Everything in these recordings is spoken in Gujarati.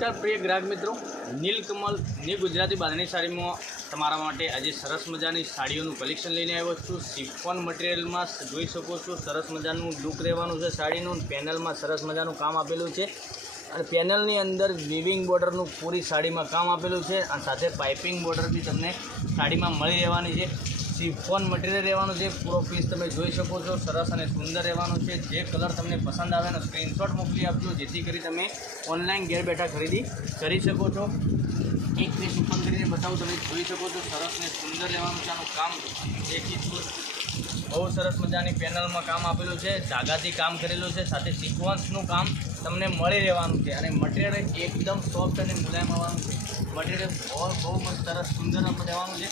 નમસ્કાર પ્રિય ગ્રાહક મિત્રો, નીલકમલ ની ગુજરાતી બાંધણી સાડીમાં તમારા માટે આજે સરસ મજાની સાડીઓનું કલેક્શન લઈને આવ્યો છું। શિફોન મટીરિયલમાં જોઈ શકો છો, સરસ મજાનું લુક રહેવાનું છે સાડીનું। પેનલમાં સરસ મજાનું કામ આપેલું છે અને પેનલની અંદર વીવિંગ બોર્ડરનું પૂરી સાડીમાં કામ આપેલું છે અને સાથે પાઇપિંગ બોર્ડર બી તમને સાડીમાં મળી રહેવાની છે। શિફોન મટીરિયલ રહેવાનું છે, પૂરો પીસ તમે જોઈ શકો છો, સરસ અને સુંદર રહેવાનું છે। જે કલર તમને પસંદ આવે એનો સ્ક્રીનશોટ મોકલી આપજો, જેથી કરી તમે ઓનલાઈન ઘેર બેઠા ખરીદી કરી શકો છો। એક પીસ ઓપન કરીને બતાવું, તમે જોઈ શકો છો, સરસ ને સુંદર રહેવાનું છે। આનું કામ દેખીશું, બહુ સરસ મજાની પેનલમાં કામ આપેલું છે, ધાગાથી કામ કરેલું છે, સાથે સિક્વન્સનું કામ તમને મળી રહેવાનું છે અને મટીરિયલ એકદમ સોફ્ટ અને મુલાયમ આવવાનું છે। મટીરિયલ બહુ મસ્ત સરસ સુંદર રહેવાનું છે।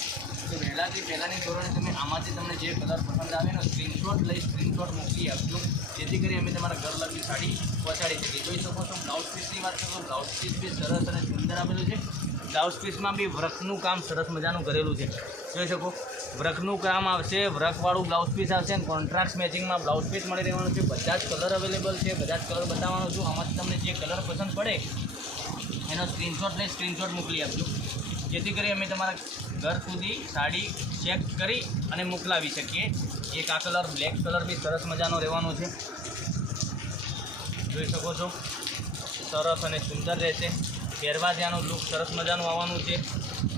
તો પહેલાંની ધોરણે તમે આમાંથી તમને જે કલર પસંદ આવે એનો સ્ક્રીનશોટ લઈ સ્ક્રીનશોટ મોકલી આપજો, જેથી કરી અમે તમારા ઘર લગી સાડી પહોંચાડી શકીએ। જોઈ શકો છો, બ્લાઉઝ પીસની વાત કરું, બ્લાઉઝ પીસ બી સરસ અને સુંદર આપેલું છે। બ્લાઉઝ પીસમાં બી વર્કનું કામ સરસ મજાનું કરેલું છે, જોઈ શકો, વર્કનું કામ આવશે, વર્કવાળું બ્લાઉઝ પીસ આવશે અને કોન્ટ્રાસ્ટ મેચિંગમાં બ્લાઉઝ પીસ મળી રહેવાનું છે। બધા જ કલર અવેલેબલ છે, બધા જ કલર બતાવવાનો છું। આમાંથી તમને જે કલર પસંદ પડે એનો સ્ક્રીનશોટ લઈ સ્ક્રીનશોટ મોકલી આપજો, જેથી કરી અમે તમારા ઘર સુધી સાડી ચેક કરી અને મોકલાવી શકીએ। એક આ કલર બ્લેક કલર બી સરસ મજાનો રહેવાનો છે, જોઈ શકો છો, સરસ અને સુંદર રહેશે। પહેરવા ત્યાંનું લુક સરસ મજાનું આવવાનું છે।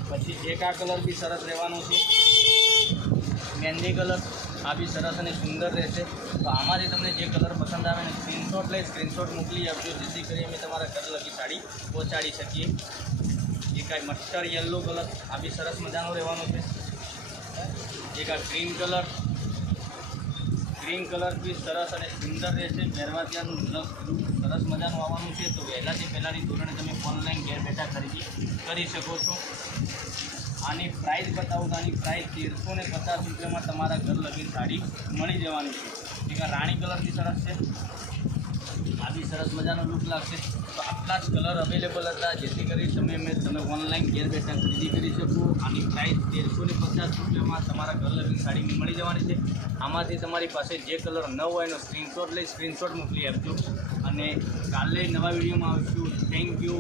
પછી એક આ કલર બી સરસ રહેવાનું છે, મહેંદી કલર, આ બી સરસ અને સુંદર રહેશે। તો આમાંથી તમને જે કલર પસંદ આવે ને સ્ક્રીનશોટ લઈ સ્ક્રીનશોટ મોકલી આપજો, જેથી કરી અમે તમારા ઘર લગી સાડી પહોંચાડી શકીએ। એક આ મસ્ટર્ડ યલો કલર, આ બી સરસ મજાનો રહેવાનો છે। એક આ ગ્રીન કલર બી સરસ અને સુંદર રહેશે, પહેરવા ત્યાંનું લુક સરસ મજાનું આવવાનું છે। તો પહેલાંની ધોરણે તમે ઓનલાઈન ઘેર બેઠા ખરીદી કરી શકો છો। આની પ્રાઇસ બતાવું તો આની પ્રાઇસ 1350 રૂપિયામાં તમારા ઘર લગી સાડી મળી જવાની છે। એક આ રાણી કલર બી સરસ છે, આ બી સરસ મજાનો લુક લાગશે। તો આટલા જ કલર અવેલેબલ હતા, જેથી કરી તમે ઓનલાઈન ઘેર બેઠા ખરીદી કરી શકો। આની પ્રાઇસ 1350 રૂપિયામાં તમારા ઘર લગી સાડી મળી જવાની છે। આમાંથી તમારી પાસે જે કલર ન હોય એનો સ્ક્રીનશોટ લઈ સ્ક્રીનશોટ મોકલી આપજો અને કાલે નવા વિડીયોમાં આવીશું। Thank you.